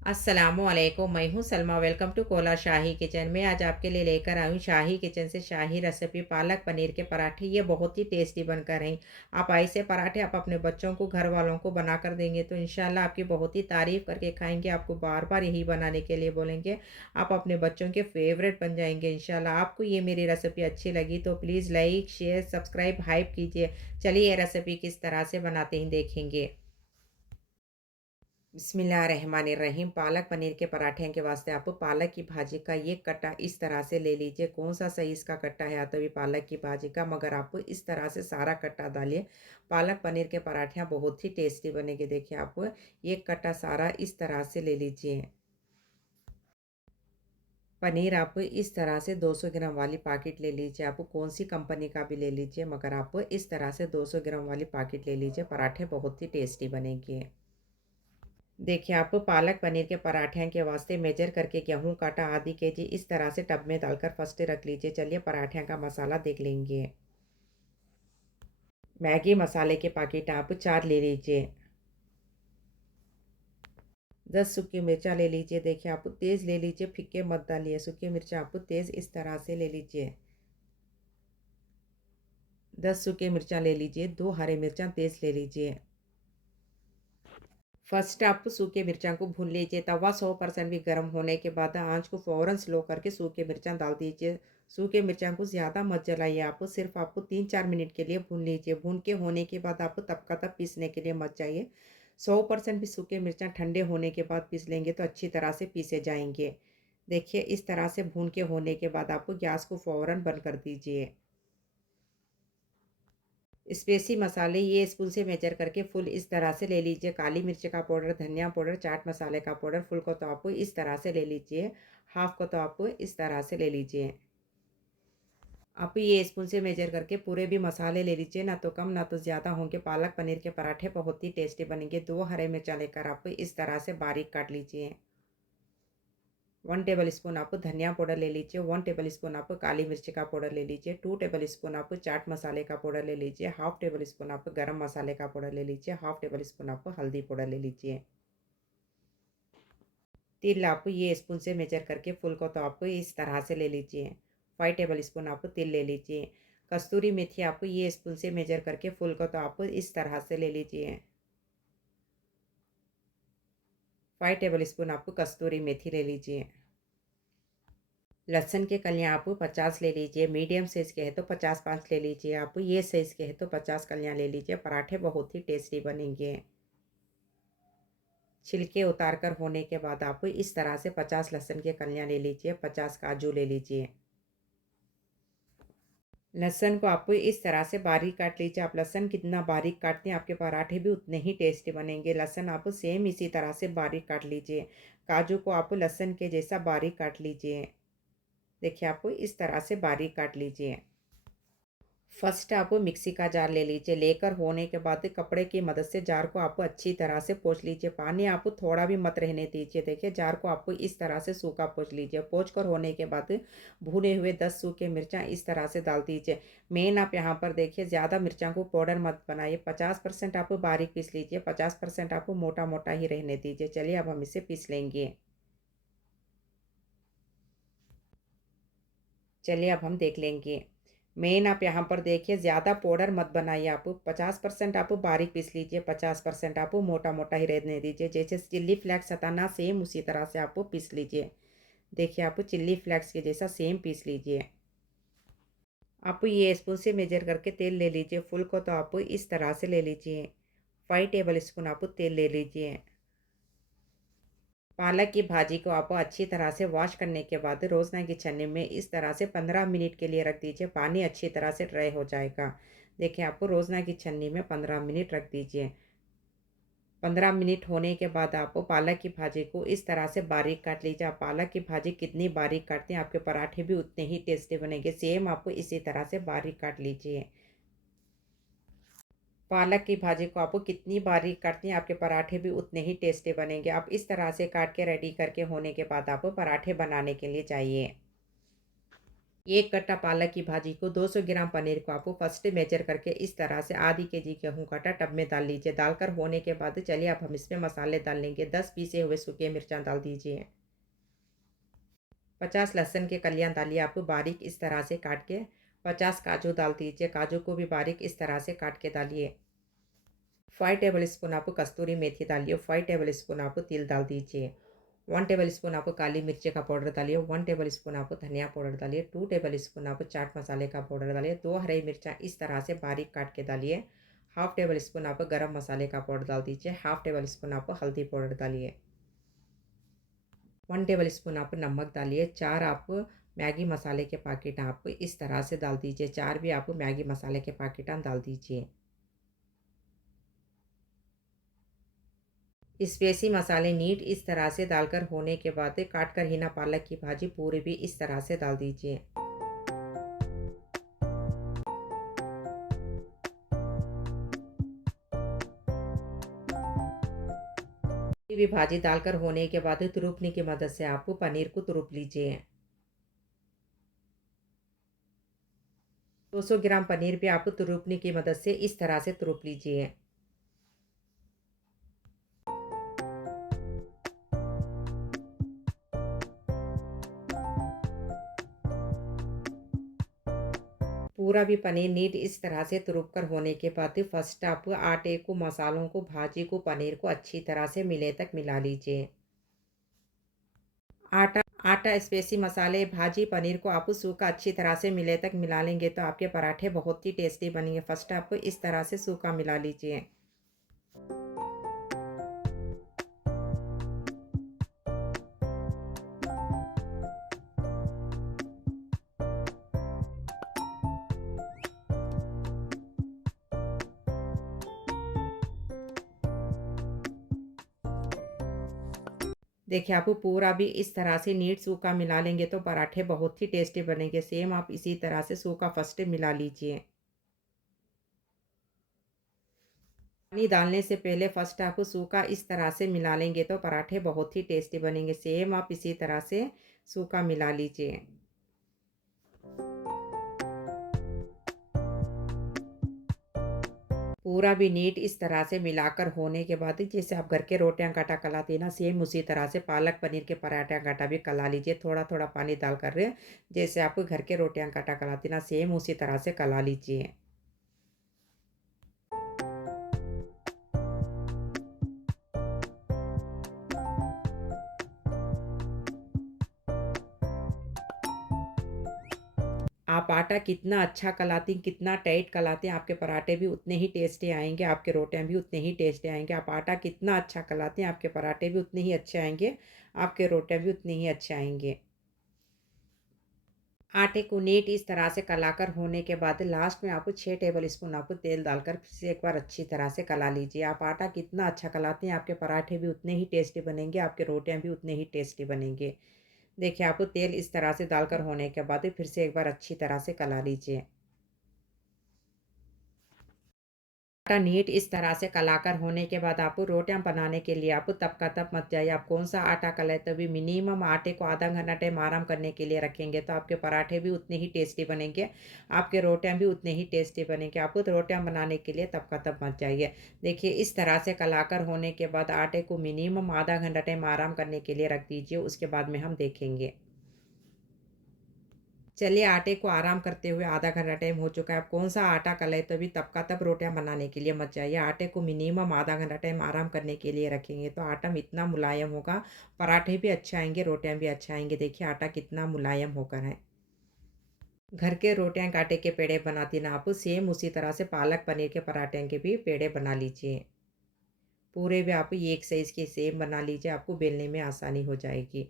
अस्सलामुअलैकुम, मैं हूँ Salma. Welcome to Kola Shahi kitchen में। आज आपके लिए लेकर आई हूँ शाही किचन से शाही रेसिपी पालक पनीर के पराठे। ये बहुत ही टेस्टी बनकर हैं। आप ऐसे पराठे आप अपने बच्चों को, घर वालों को बना कर देंगे तो इंशाल्लाह आपकी बहुत ही तारीफ़ करके खाएंगे। आपको बार बार यही बनाने के लिए बोलेंगे। आप अपने बच्चों के फेवरेट बन जाएंगे इंशाल्लाह। आपको ये मेरी रेसिपी अच्छी लगी तो please like, share, subscribe, hype कीजिए। चलिए ये रेसिपी किस तरह से बनाते हैं देखेंगे। बिस्मिल्लाहिर्रहमानिर्रहीम। पालक पनीर के पराठे के वास्ते आप पालक की भाजी का ये कट्टा इस तरह से ले लीजिए। कौन सा साइज़ का कट्टा है तो भी पालक की भाजी का, मगर आप इस तरह से सारा कट्टा डालिए। पालक पनीर के पराठे बहुत ही टेस्टी बनेंगे। देखिए आप ये कट्टा सारा इस तरह से ले लीजिए। पनीर आप इस तरह से 200 ग्राम वाली पैकेट ले लीजिए। आप कौन सी कंपनी का भी ले लीजिए, मगर आप इस तरह से 200 ग्राम वाली पैकेट ले लीजिए। पराठे बहुत ही टेस्टी बनेंगे। देखिए आप पालक पनीर के पराठे के वास्ते मेजर करके गेहूं का आटा आधी केजी इस तरह से टब में डालकर फर्स्ट रख लीजिए। चलिए पराठे का मसाला देख लेंगे। मैगी मसाले के पैकेट आप 4 ले लीजिए। 10 सूखी मिर्चा ले लीजिए। देखिए आप तेज़ ले लीजिए, फिक्के मत डालिए। सूखी मिर्चा आप तेज़ इस तरह से ले लीजिए। 10 सूखे मिर्चा ले लीजिए। 2 हरे मिर्चा तेज़ ले लीजिए। फर्स्ट आप सूखे मिर्चा को भून लीजिए। तवा 100% भी गर्म होने के बाद आंच को फ़ौरन स्लो करके सूखे मिर्चा डाल दीजिए। सूखे मिर्चा को ज़्यादा मत जलाइए। आप सिर्फ आपको 3-4 मिनट के लिए भून लीजिए। भून के होने के बाद आप तब का तब पीसने के लिए मत जाइए। 100% भी सूखे मिर्चा ठंडे होने के बाद पीस लेंगे तो अच्छी तरह से पीसे जाएंगे। देखिए इस तरह से भून के होने के बाद आपको गैस को फ़ौरन बंद कर दीजिए। स्पेसी मसाले ये स्पून से मेजर करके फुल इस तरह से ले लीजिए। काली मिर्च का पाउडर, धनिया पाउडर, चाट मसाले का पाउडर फुल को तो आप इस तरह से ले लीजिए। हाफ को तो आप इस तरह से ले लीजिए। आप ये स्पून से मेजर करके पूरे भी मसाले ले लीजिए, ना तो कम ना तो ज़्यादा होंगे। पालक पनीर के पराठे बहुत ही टेस्टी बनेंगे। 2 हरे मिर्चा लेकर आप इस तरह से बारीक काट लीजिए। 1 टेबल स्पून आप धनिया पाउडर ले लीजिए। 1 टेबल स्पून आप काली मिर्च का पाउडर ले लीजिए। 2 टेबल स्पून आप चाट मसाले का पाउडर ले लीजिए। हाफ टेबल स्पून आप गरम मसाले का पाउडर ले लीजिए। हाफ टेबल स्पून आप हल्दी पाउडर ले लीजिए। तिल आप ये स्पून से मेजर करके फुल को तो आप इस तरह से ले लीजिए। 5 टेबल स्पून आप तिल ले लीजिए। कस्तूरी मेथी आप ये स्पून से मेजर करके फुल को तो आप इस तरह से ले लीजिए। 5 टेबल स्पून आप कस्तूरी मेथी ले लीजिए। लहसुन के कलियाँ आप 50 ले लीजिए। मीडियम साइज़ के है तो 50 ले लीजिए। आप ये साइज़ के है तो 50 कलियाँ ले लीजिए। पराठे बहुत ही टेस्टी बनेंगे। छिलके उतार कर होने के बाद आप इस तरह से 50 लहसुन के कलियाँ ले लीजिए। 50 काजू ले लीजिए। लहसुन को आप इस तरह से बारीक काट लीजिए। आप लहसुन कितना बारीक काटते हैं आपके पराठे भी उतने ही टेस्टी बनेंगे। लहसुन आप सेम इसी तरह से बारीक काट लीजिए। काजू को आप लहसुन के जैसा बारीक काट लीजिए। देखिए आप इस तरह से बारीक काट लीजिए। फर्स्ट आप मिक्सी का जार ले लीजिए। लेकर होने के बाद कपड़े की मदद से जार को आप अच्छी तरह से पोंछ लीजिए। पानी आप थोड़ा भी मत रहने दीजिए। देखिए जार को आपको इस तरह से सूखा पोंछ लीजिए। पोंछ कर होने के बाद भुने हुए 10 सूखे मिर्चा इस तरह से डाल दीजिए। मेन आप यहाँ पर देखिए ज़्यादा मिर्चा को पाउडर मत बनाइए। 50% आप बारीक पीस लीजिए। 50% आप मोटा मोटा ही रहने दीजिए। चलिए अब हम इसे पीस लेंगे। चलिए अब हम देख लेंगे। मेन आप यहाँ पर देखिए ज़्यादा पाउडर मत बनाइए। आप 50% आप बारीक पीस लीजिए। 50% आप मोटा मोटा ही रहने दीजिए। जैसे चिल्ली फ्लेक्स आता ना, सेम उसी तरह से आप पीस लीजिए। देखिए आप चिल्ली फ्लेक्स के जैसा सेम पीस लीजिए। आप ये स्पून से मेजर करके तेल ले लीजिए। फुल को तो आप इस तरह से ले लीजिए। 5 टेबल स्पून आप तेल ले लीजिए। पालक की भाजी को आप अच्छी तरह से वॉश करने के बाद रोज़ना की छन्नी में इस तरह से 15 मिनट के लिए रख दीजिए। पानी अच्छी तरह से ड्राई हो जाएगा। देखिए आपको रोज़ना की छन्नी में 15 मिनट रख दीजिए। 15 मिनट होने के बाद आप पालक की भाजी को इस तरह से बारीक काट लीजिए। आप पालक की भाजी कितनी बारीक काटते हैं आपके पराठे भी उतने ही टेस्टी बनेंगे। सेम आपको इसी तरह से बारीक काट लीजिए। पालक की भाजी को आपको कितनी बारीक काटती हैं आपके पराठे भी उतने ही टेस्टी बनेंगे। आप इस तरह से काट के रेडी करके होने के बाद आप पराठे बनाने के लिए चाहिए। 1 कट्टा पालक की भाजी को 200 ग्राम पनीर को आपको फर्स्ट मेजर करके इस तरह से आधी केजी गेहूँ का आटा टब में डाल लीजिए। डालकर होने के बाद चलिए अब हम इसमें मसाले डाल लेंगे। 10 पीसे हुए सूखे मिर्चा डाल दीजिए। 50 लहसुन के कलियां डालिए आपको बारीक इस तरह से काट के। 50 काजू डाल दीजिए। काजू को भी बारीक इस तरह से काट के डालिए। 5 टेबल स्पून आपको कस्तूरी मेथी डालिए। 5 टेबल स्पून आपको तिल डाल दीजिए। 1 टेबल स्पून आपको काली मिर्ची का पाउडर डालिए। 1 टेबल स्पून आपको धनिया पाउडर डालिए। 2 टेबल स्पून आपको चाट मसाले का पाउडर डालिए। 2 हरी मिर्चा इस तरह से बारीक काट के डालिए। हाफ टेबल स्पून आपको गरम मसाले का पाउडर डाल दीजिए। हाफ टेबल स्पून आपको हल्दी पाउडर डालिए। 1 टेबल स्पून आप नमक डालिए। 4 आप मैगी मसाले के पैकेट आप इस तरह से डाल दीजिए। 4 भी आप मैगी मसाले के पैकेट डाल दीजिए। स्पेसी मसाले नीट इस तरह से डालकर होने के बाद काट कर हिना पालक की भाजी पूरी भी इस तरह से डाल दीजिए। ये भी भाजी डालकर होने के बाद तुरुपनी की मदद से आप पनीर को तुरुप लीजिए। 200 ग्राम पनीर भी आप तुरुपनी की मदद से इस तरह से तुरुप लीजिए। पूरा भी पनीर नीट इस तरह से तुरुप कर होने के बाद फर्स्ट आप आटे को मसालों को भाजी को पनीर को अच्छी तरह से मिले तक मिला लीजिए। आटा आटा स्पेसी मसाले भाजी पनीर को आप सूखा अच्छी तरह से मिले तक मिला लेंगे तो आपके पराठे बहुत ही टेस्टी बनेंगे। फर्स्ट आप इस तरह से सूखा मिला लीजिए। देखिए आप पूरा भी इस तरह से नीट सूखा मिला लेंगे तो पराठे बहुत ही टेस्टी बनेंगे। सेम आप इसी तरह से सूखा फर्स्ट मिला लीजिए। पानी डालने से पहले फर्स्ट आप सूखा इस तरह से मिला लेंगे तो पराठे बहुत ही टेस्टी बनेंगे। सेम आप इसी तरह से सूखा मिला लीजिए। पूरा भी नीट इस तरह से मिलाकर होने के बाद जैसे आप घर के रोटियां काटा कलाते हैं ना सेम उसी तरह से पालक पनीर के पराठा काटा भी कला लीजिए। थोड़ा थोड़ा पानी डाल कर जैसे आप घर के रोटियां काटा कलाते हैं ना सेम उसी तरह से कला लीजिए। आप आटा कितना अच्छा कलाती कितना टाइट कलाते हैं आपके पराठे भी उतने ही टेस्टी आएंगे। आपके रोटियां भी उतने ही टेस्टी आएंगे। आप आटा कितना अच्छा कलाते हैं आपके पराठे भी उतने ही अच्छे आएंगे। आपके रोटियां भी उतने ही अच्छे आएंगे। आटे को नीट इस तरह से कलाकर होने के बाद लास्ट में आपको 6 टेबल स्पून आपको तेल डालकर फिर से एक बार अच्छी तरह से कला लीजिए। आप आटा कितना अच्छा कलाते हैं आपके पराठे भी उतने ही टेस्टी बनेंगे। आपके रोटियां भी उतने ही टेस्टी बनेंगे। देखिए आपको तेल इस तरह से डालकर होने के बाद फिर से एक बार अच्छी तरह से कला लीजिए। आटा नीट इस तरह से कलाकर होने के बाद आपको रोटियां बनाने के लिए आपको तब का तब मत जाइए। आप कौन सा आटा कलाए तभी मिनिमम आटे को आधा घंटा टाइम आराम करने के लिए रखेंगे तो आपके पराठे भी उतने ही टेस्टी बनेंगे। आपके रोटियां भी उतने ही टेस्टी बनेंगे। आपको तो रोटियां बनाने के लिए तब का तब मत जाइए। देखिए इस तरह से कलाकर होने के बाद आटे को मिनिमम आधा घंटा टाइम आराम करने के लिए रख दीजिए। उसके बाद में हम देखेंगे। चलिए आटे को आराम करते हुए आधा घंटा टाइम हो चुका है। आप कौन सा आटा कलाए तभी तब का तब रोटियां बनाने के लिए मत जाइए। आटे को मिनिमम आधा घंटा टाइम आराम करने के लिए रखेंगे तो आटा इतना मुलायम होगा। पराठे भी अच्छे आएंगे रोटियां भी अच्छा आएंगे। देखिए आटा कितना मुलायम होकर है। घर के रोटियां के आटे के पेड़े बनाती ना आप सेम उसी तरह से पालक पनीर के पराठे के भी पेड़े बना लीजिए। पूरे भी आप एक साइज़ के सेम बना लीजिए। आपको बेलने में आसानी हो जाएगी।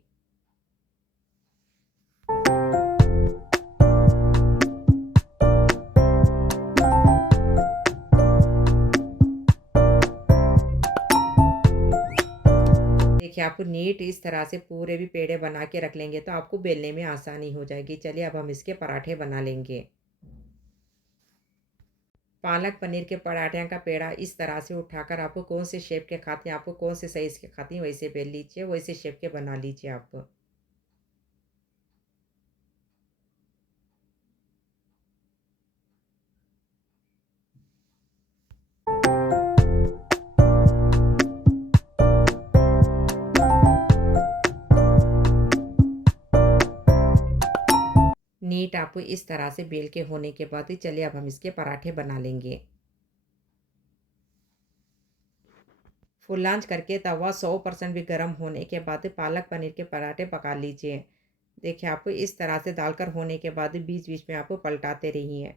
देखिए आपको नीट इस तरह से पूरे भी पेड़े बना के रख लेंगे तो आपको बेलने में आसानी हो जाएगी। चलिए अब हम इसके पराठे बना लेंगे। पालक पनीर के पराठे का पेड़ा इस तरह से उठाकर आपको कौन से शेप के खाते हैं आपको कौन से साइज़ के खाती हैं वैसे बेल लीजिए। वैसे शेप के बना लीजिए आप। नीट आपको इस तरह से बेल के होने के बाद चलिए अब हम इसके पराठे बना लेंगे। फुल आँच करके तवा 100% भी गर्म होने के बाद पालक पनीर के पराठे पका लीजिए। देखिए आपको इस तरह से डालकर होने के बाद बीच-बीच में आप पलटाते रहिए।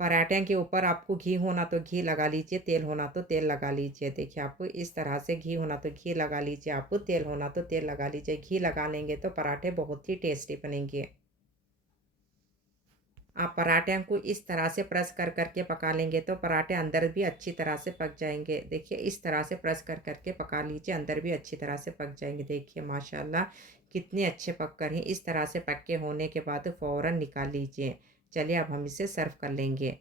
पराठे के ऊपर आपको घी होना तो घी लगा लीजिए, तेल होना तो तेल लगा लीजिए। देखिए आपको इस तरह से घी होना तो घी लगा लीजिए, आपको तेल होना तो तेल लगा लीजिए। घी लगा लेंगे तो पराठे बहुत ही टेस्टी बनेंगे। आप पराठे को इस तरह से प्रेस कर के पका लेंगे तो पराठे अंदर भी अच्छी तरह से पक जाएँगे। देखिए इस तरह से प्रेस कर के पका लीजिए, अंदर भी अच्छी तरह से पक जाएँगे। देखिए माशाल्लाह कितने अच्छे पक कर हैं। इस तरह से पक के होने के बाद फ़ौरन निकाल लीजिए। चलिए अब हम इसे सर्व कर लेंगे।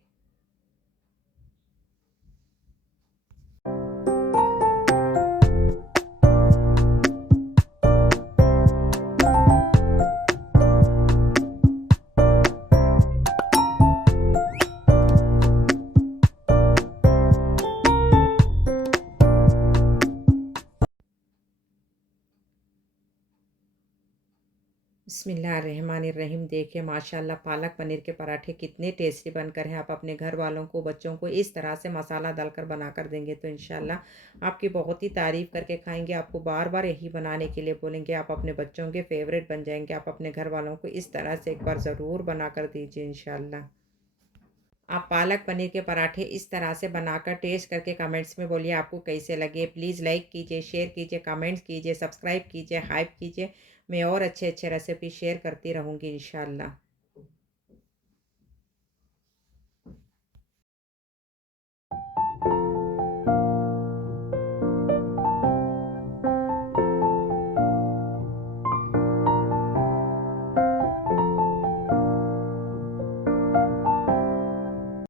बिस्मिल्लाहिर्रहमानिर्रहीम। देखिए माशाल्लाह पालक पनीर के पराठे कितने टेस्टी बनकर हैं। आप अपने घर वालों को, बच्चों को इस तरह से मसाला डालकर बनाकर देंगे तो इंशाल्लाह आपकी बहुत ही तारीफ़ करके खाएँगे। आपको बार-बार यही बनाने के लिए बोलेंगे। आप अपने बच्चों के फ़ेवरेट बन जाएँगे। आप अपने घर वालों को इस तरह से एक बार ज़रूर बनाकर दीजिए इंशाल्लाह। आप पालक पनीर के पराठे इस तरह से बनाकर टेस्ट करके कमेंट्स में बोलिए आपको कैसे लगे। प्लीज़ लाइक कीजिए, शेयर कीजिए, कमेंट्स कीजिए, सब्सक्राइब कीजिए, हाइप कीजिए। मैं और अच्छे-अच्छे रेसिपी शेयर करती रहूँगी इंशाल्लाह।